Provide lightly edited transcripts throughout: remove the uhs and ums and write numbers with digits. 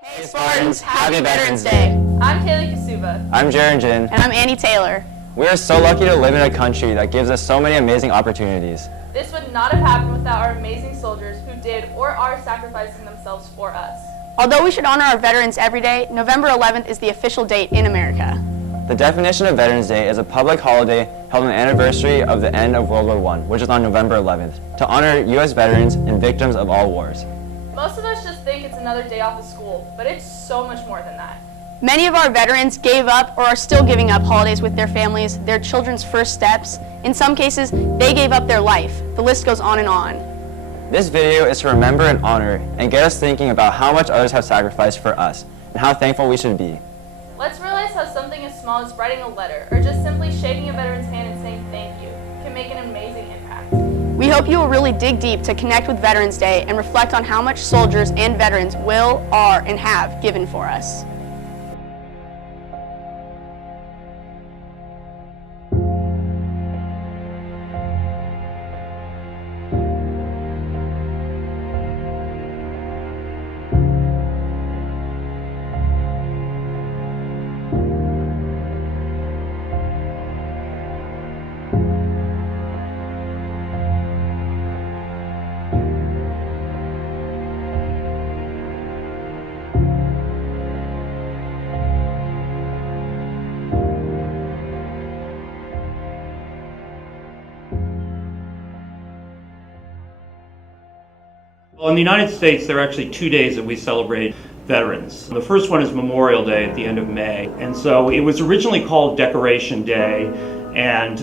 Hey Spartans, happy Veterans Day! I'm Kaylee Kasuba. I'm Jaron Jin. And I'm Annie Taylor. We are so lucky to live in a country that gives us so many amazing opportunities. This would not have happened without our amazing soldiers who did or are sacrificing themselves for us. Although we should honor our veterans every day, November 11th is the official date in America. The definition of Veterans Day is a public holiday held on the anniversary of the end of World War I, which is on November 11th, to honor U.S. veterans and victims of all wars. Most of us just think it's another day off of school, but it's so much more than that. Many of our veterans gave up or are still giving up holidays with their families, their children's first steps. In some cases, they gave up their life. The list goes on and on. This video is to remember and honor and get us thinking about how much others have sacrificed for us and how thankful we should be. Let's realize how something as small as writing a letter or just simply shaking a veteran's hand and saying thank you can make an amazing impact. We hope you will really dig deep to connect with Veterans Day and reflect on how much soldiers and veterans will, are, and have given for us. Well, in the United States, there are actually 2 days that we celebrate veterans. The first one is Memorial Day at the end of May. And so it was originally called Decoration Day, and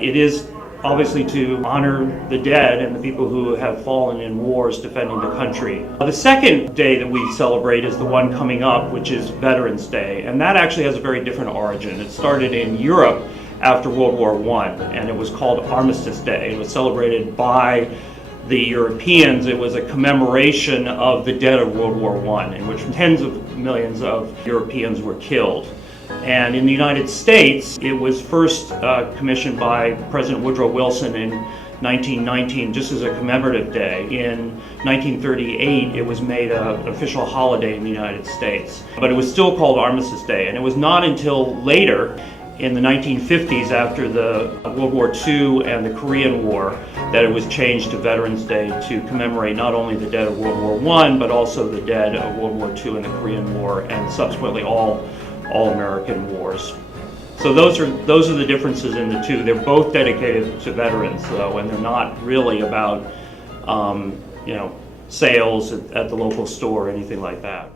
it is obviously to honor the dead and the people who have fallen in wars defending the country. The second day that we celebrate is the one coming up, which is Veterans Day, and that actually has a very different origin. It started in Europe after World War I, and it was called Armistice Day. It was celebrated by the Europeans. It was a commemoration of the dead of World War I, in which tens of millions of Europeans were killed. And in the United States, it was first commissioned by President Woodrow Wilson in 1919, just as a commemorative day. In 1938, it was made an official holiday in the United States. But it was still called Armistice Day, and it was not until later, in the 1950s, after the World War II and the Korean War, that it was changed to Veterans Day to commemorate not only the dead of World War I, but also the dead of World War II and the Korean War, and subsequently all American wars. So those are the differences in the two. They're both dedicated to veterans, though, and they're not really about sales at the local store or anything like that.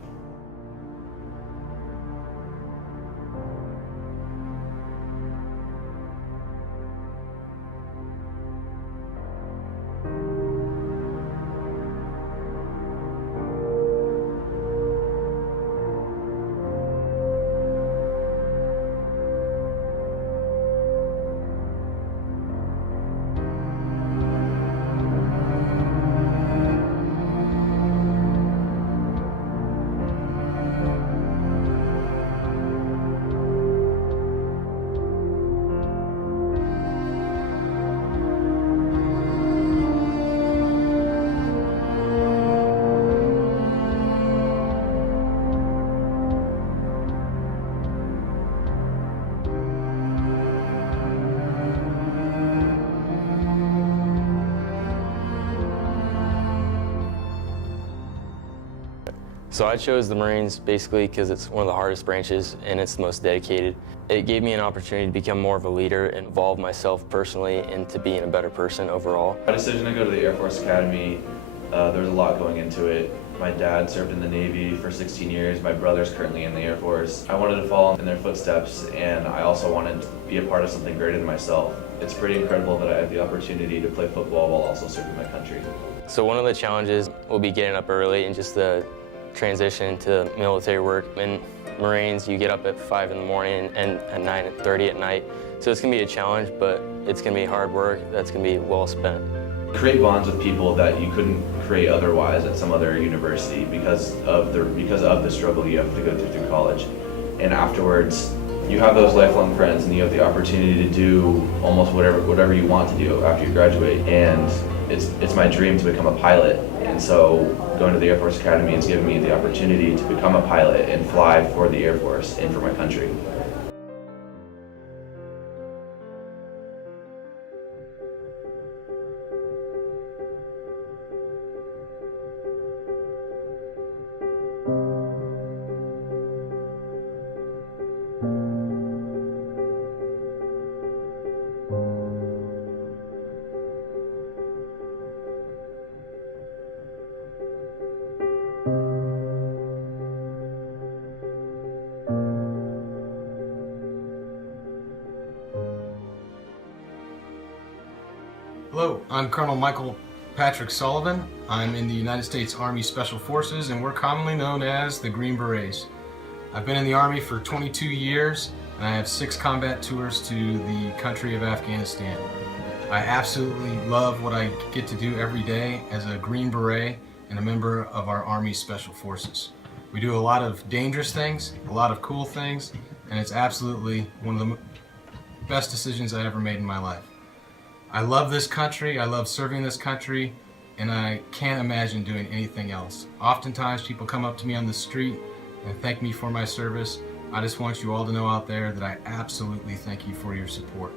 So I chose the Marines basically because it's one of the hardest branches and it's the most dedicated. It gave me an opportunity to become more of a leader and involve myself personally into being a better person overall. My decision to go to the Air Force Academy, there was a lot going into it. My dad served in the Navy for 16 years. My brother's currently in the Air Force. I wanted to follow in their footsteps, and I also wanted to be a part of something greater than myself. It's pretty incredible that I had the opportunity to play football while also serving my country. So one of the challenges will be getting up early and just the transition to military work. In Marines, you get up at 5 in the morning and at 9:30 at night. So it's gonna be a challenge, but it's gonna be hard work that's gonna be well spent. Create bonds with people that you couldn't create otherwise at some other university because of the struggle you have to go through college. And afterwards, you have those lifelong friends and you have the opportunity to do almost whatever you want to do after you graduate. And it's my dream to become a pilot, and so going to the Air Force Academy has given me the opportunity to become a pilot and fly for the Air Force and for my country. Hello, I'm Colonel Michael Patrick Sullivan. I'm in the United States Army Special Forces, and we're commonly known as the Green Berets. I've been in the Army for 22 years, and I have 6 combat tours to the country of Afghanistan. I absolutely love what I get to do every day as a Green Beret and a member of our Army Special Forces. We do a lot of dangerous things, a lot of cool things, and it's absolutely one of the best decisions I ever made in my life. I love this country, I love serving this country, and I can't imagine doing anything else. Oftentimes people come up to me on the street and thank me for my service. I just want you all to know out there that I absolutely thank you for your support.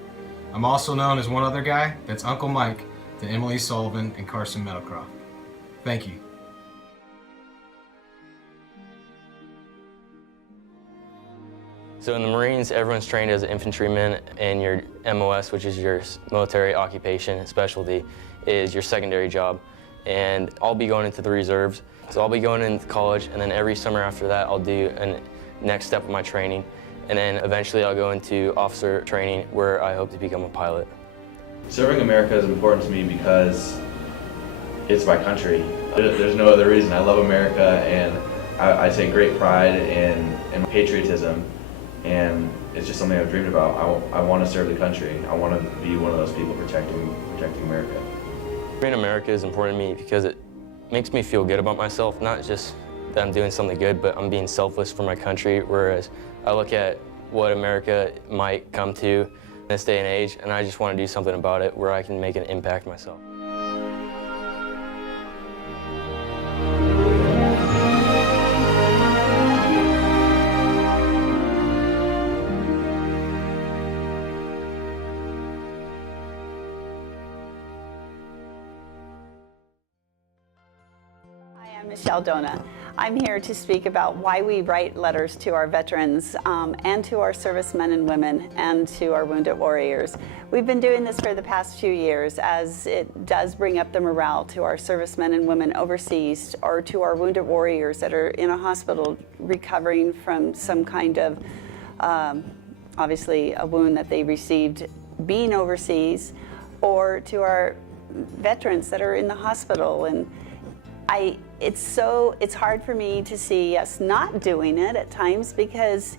I'm also known as one other guy, that's Uncle Mike, to Emily Sullivan and Carson Meadowcroft. Thank you. So in the Marines, everyone's trained as an infantryman, and your MOS, which is your military occupation specialty, is your secondary job. And I'll be going into the reserves. So I'll be going into college, and then every summer after that, I'll do a next step of my training. And then eventually I'll go into officer training, where I hope to become a pilot. Serving America is important to me because it's my country. There's no other reason. I love America, and I take great pride in patriotism. And it's just something I've dreamed about. I want to serve the country. I want to be one of those people protecting America. Serving America is important to me because it makes me feel good about myself, not just that I'm doing something good, but I'm being selfless for my country, whereas I look at what America might come to in this day and age, and I just want to do something about it where I can make an impact myself. I'm Michelle Dona. I'm here to speak about why we write letters to our veterans and to our servicemen and women and to our wounded warriors. We've been doing this for the past few years, as it does bring up the morale to our servicemen and women overseas, or to our wounded warriors that are in a hospital recovering from some kind of, obviously, a wound that they received being overseas, or to our veterans that are in the hospital. And it's hard for me to see us not doing it at times, because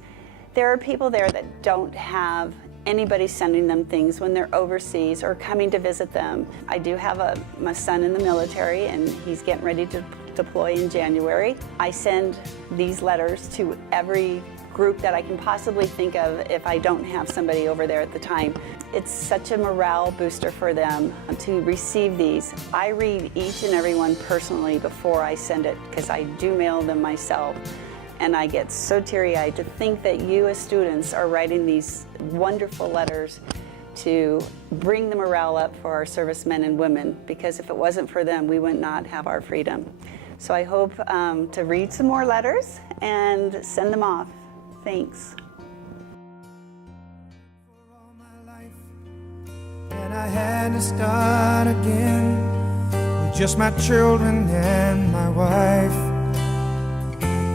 there are people there that don't have anybody sending them things when they're overseas or coming to visit them. I do have my son in the military, and he's getting ready to deploy in January. I send these letters to every group that I can possibly think of if I don't have somebody over there at the time. It's such a morale booster for them to receive these. I read each and every one personally before I send it, because I do mail them myself. And I get so teary-eyed to think that you as students are writing these wonderful letters to bring the morale up for our servicemen and women, because if it wasn't for them, we would not have our freedom. So I hope to read some more letters and send them off. Thanks. And I had to start again with just my children and my wife.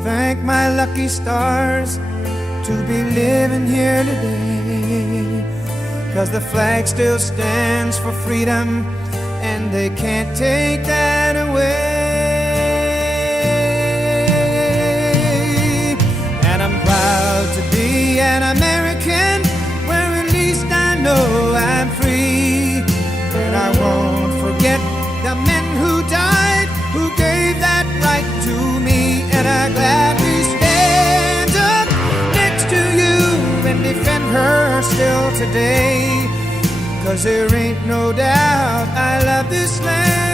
Thank my lucky stars to be living here today, 'cause the flag still stands for freedom, and they can't take that away. And I'm proud to be an American, where at least I know I'm free. And I won't forget the men who died, who gave that right to me. And I gladly stand up next to you and defend her still today, 'cause there ain't no doubt I love this land.